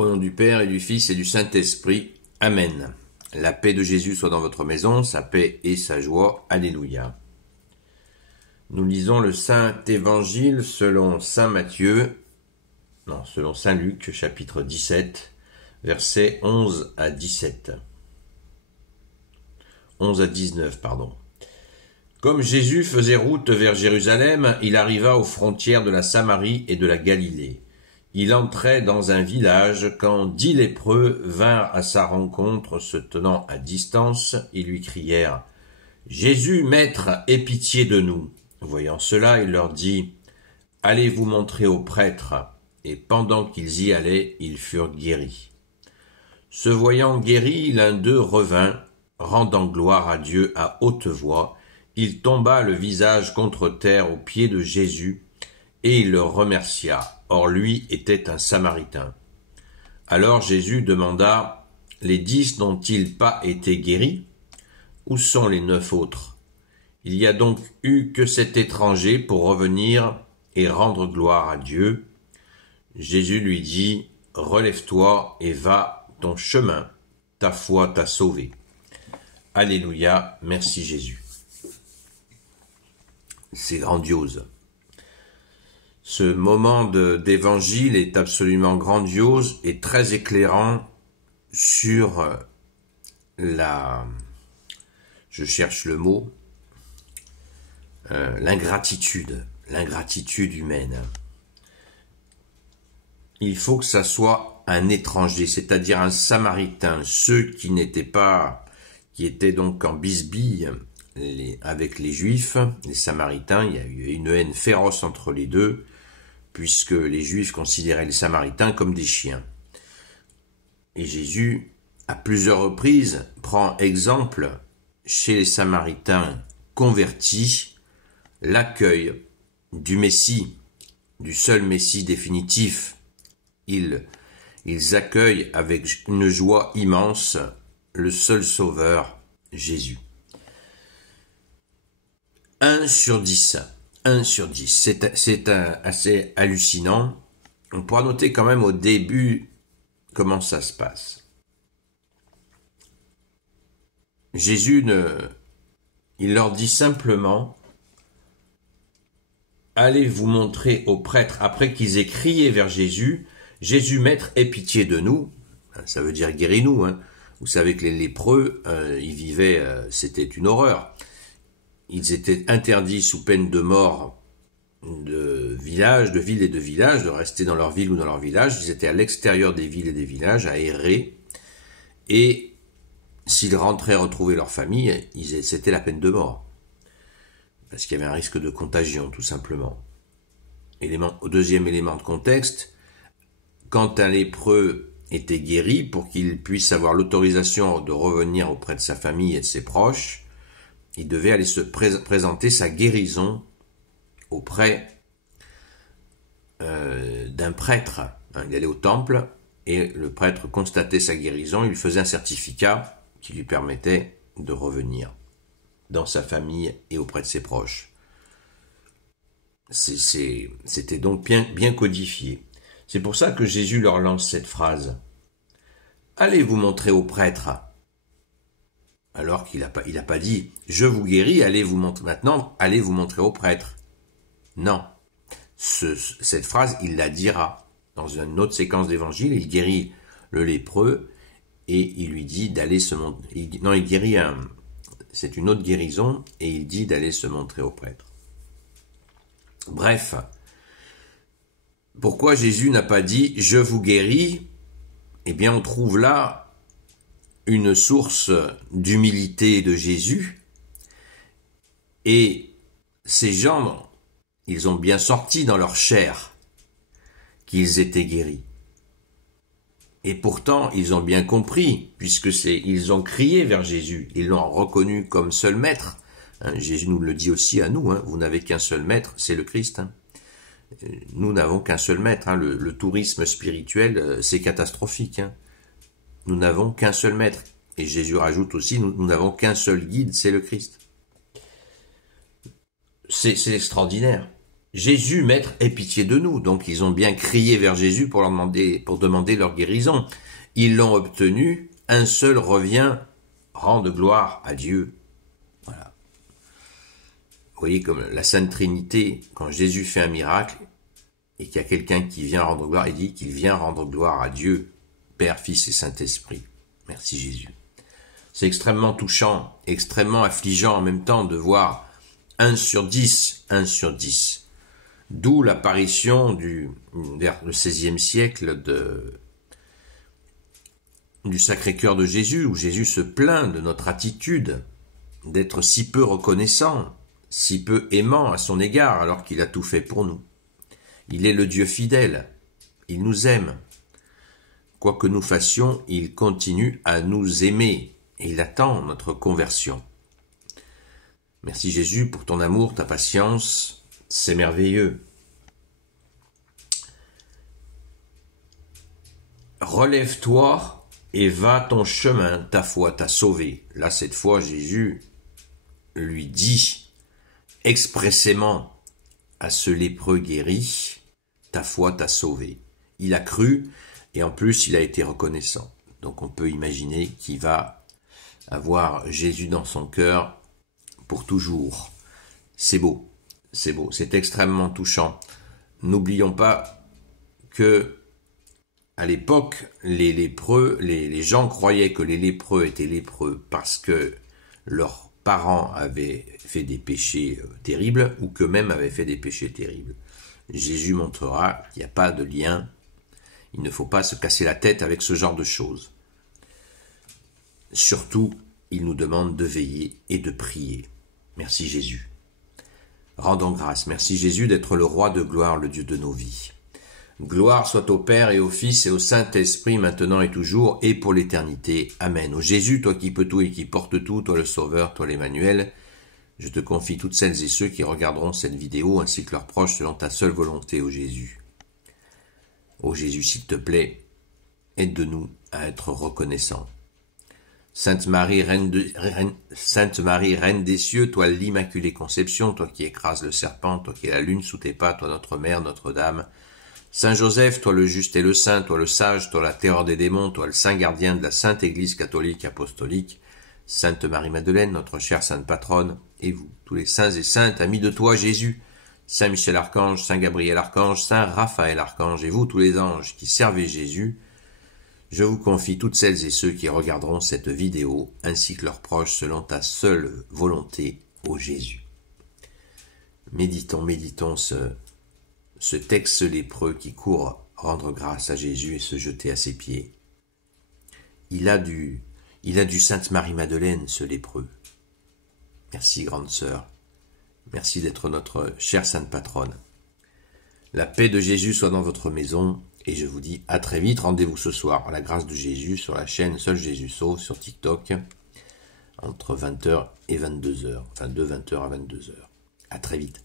Au nom du Père et du Fils et du Saint-Esprit. Amen. La paix de Jésus soit dans votre maison, sa paix et sa joie. Alléluia. Nous lisons le Saint-Évangile selon Saint Luc, chapitre 17, versets 11 à 17. 11 à 19, pardon. Comme Jésus faisait route vers Jérusalem, il arriva aux frontières de la Samarie et de la Galilée. Il entrait dans un village quand 10 lépreux vinrent à sa rencontre se tenant à distance. Ils lui crièrent « Jésus, Maître, aie pitié de nous !» Voyant cela, il leur dit « Allez vous montrer aux prêtres !» Et pendant qu'ils y allaient, ils furent guéris. Se voyant guéris, l'un d'eux revint, rendant gloire à Dieu à haute voix. Il tomba le visage contre terre aux pieds de Jésus, et il le remercia. Or lui était un Samaritain. Alors Jésus demanda, « Les 10 n'ont-ils pas été guéris? Où sont les 9 autres? Il y a donc eu que cet étranger pour revenir et rendre gloire à Dieu. » Jésus lui dit, « Relève-toi et va ton chemin, ta foi t'a sauvé. » Alléluia, merci Jésus. C'est grandiose. Ce moment d'évangile est absolument grandiose et très éclairant sur l'ingratitude humaine. Il faut que ça soit un étranger, c'est-à-dire un Samaritain, ceux qui étaient donc en bisbille avec les Juifs, les Samaritains. Il y a eu une haine féroce entre les deux, puisque les Juifs considéraient les Samaritains comme des chiens. Et Jésus, à plusieurs reprises, prend exemple chez les Samaritains convertis, l'accueil du Messie, du seul Messie définitif. Ils accueillent avec une joie immense le seul Sauveur, Jésus. 1 sur 10. C'est assez hallucinant. On pourra noter quand même au début comment ça se passe. Jésus, il leur dit simplement « Allez vous montrer aux prêtres » après qu'ils aient crié vers Jésus « Jésus, Maître, aie pitié de nous ». Ça veut dire « guéris-nous ». Vous savez que les lépreux, ils vivaient, c'était une horreur. Ils étaient interdits sous peine de mort de villes et de villages, de rester dans leur ville ou dans leur village. Ils étaient à l'extérieur des villes et des villages, à errer. Et s'ils rentraient retrouver leur famille, c'était la peine de mort. Parce qu'il y avait un risque de contagion, tout simplement. Deuxième élément de contexte, quand un lépreux était guéri, pour qu'il puisse avoir l'autorisation de revenir auprès de sa famille et de ses proches, il devait aller se présenter sa guérison auprès d'un prêtre. Il allait au temple et le prêtre constatait sa guérison, il lui faisait un certificat qui lui permettait de revenir dans sa famille et auprès de ses proches. C'était donc bien codifié. C'est pour ça que Jésus leur lance cette phrase. « Allez vous montrer aux prêtres » alors qu'il n'a pas dit « Je vous guéris, allez vous montrer aux prêtres ». Non. Cette phrase, il la dira. Dans une autre séquence d'évangile, il guérit le lépreux et il lui dit d'aller se montrer. Il guérit c'est une autre guérison et il dit d'aller se montrer aux prêtres. Bref. Pourquoi Jésus n'a pas dit « Je vous guéris » Eh bien, on trouve là une source d'humilité de Jésus. Et ces gens, ils ont bien sorti dans leur chair qu'ils étaient guéris. Et pourtant, ils ont bien compris, ils ont crié vers Jésus, ils l'ont reconnu comme seul maître. Jésus nous le dit aussi à nous, vous n'avez qu'un seul maître, c'est le Christ. Nous n'avons qu'un seul maître. Le tourisme spirituel, c'est catastrophique. Nous n'avons qu'un seul maître. Et Jésus rajoute aussi, nous n'avons qu'un seul guide, c'est le Christ. C'est extraordinaire. Jésus, maître, aie pitié de nous. Donc ils ont bien crié vers Jésus pour demander leur guérison. Ils l'ont obtenu. Un seul revient, rende gloire à Dieu. Voilà. Vous voyez comme la Sainte Trinité, quand Jésus fait un miracle, et qu'il y a quelqu'un qui vient rendre gloire, il dit qu'il vient rendre gloire à Dieu, Père, Fils et Saint-Esprit. Merci Jésus. C'est extrêmement touchant, extrêmement affligeant en même temps de voir 1 sur 10. D'où l'apparition vers le XVIe siècle du Sacré-Cœur de Jésus, où Jésus se plaint de notre attitude, d'être si peu reconnaissant, si peu aimant à son égard, alors qu'il a tout fait pour nous. Il est le Dieu fidèle, il nous aime. Quoi que nous fassions, il continue à nous aimer, et il attend notre conversion. Merci Jésus pour ton amour, ta patience, c'est merveilleux. Relève-toi et va ton chemin, ta foi t'a sauvé. Là, cette fois, Jésus lui dit expressément à ce lépreux guéri, ta foi t'a sauvé. Il a cru et en plus, il a été reconnaissant. Donc, on peut imaginer qu'il va avoir Jésus dans son cœur pour toujours. C'est beau, c'est extrêmement touchant. N'oublions pas que à l'époque, les lépreux, les gens croyaient que les lépreux étaient lépreux parce que leurs parents avaient fait des péchés terribles ou qu'eux-mêmes avaient fait des péchés terribles. Jésus montrera qu'il n'y a pas de lien. Il ne faut pas se casser la tête avec ce genre de choses. Surtout, il nous demande de veiller et de prier. Merci Jésus. Rendons grâce. Merci Jésus d'être le roi de gloire, le Dieu de nos vies. Gloire soit au Père et au Fils et au Saint-Esprit, maintenant et toujours, et pour l'éternité. Amen. Ô Jésus, toi qui peux tout et qui portes tout, toi le Sauveur, toi l'Emmanuel, je te confie toutes celles et ceux qui regarderont cette vidéo, ainsi que leurs proches, selon ta seule volonté, ô Jésus. Ô Jésus, s'il te plaît, aide-nous à être reconnaissants. Sainte Marie, Reine des cieux, toi l'Immaculée Conception, toi qui écrases le serpent, toi qui es la lune sous tes pas, toi notre Mère, Notre-Dame, Saint Joseph, toi le juste et le saint, toi le sage, toi la terreur des démons, toi le saint gardien de la Sainte Église catholique apostolique, Sainte Marie-Madeleine, notre chère Sainte Patronne, et vous, tous les saints et saintes, amis de toi, Jésus, Saint Michel Archange, Saint Gabriel Archange, Saint Raphaël Archange, et vous, tous les anges qui servez Jésus, je vous confie toutes celles et ceux qui regarderont cette vidéo, ainsi que leurs proches, selon ta seule volonté, ô Jésus. Méditons ce texte lépreux qui court rendre grâce à Jésus et se jeter à ses pieds. Il a du Sainte Marie-Madeleine, ce lépreux. Merci, grande sœur. Merci d'être notre chère Sainte Patronne. La paix de Jésus soit dans votre maison, et je vous dis à très vite. Rendez-vous ce soir à la grâce de Jésus sur la chaîne Seul Jésus Sauve sur TikTok, entre 20h et 22h, enfin de 20h à 22h. À très vite.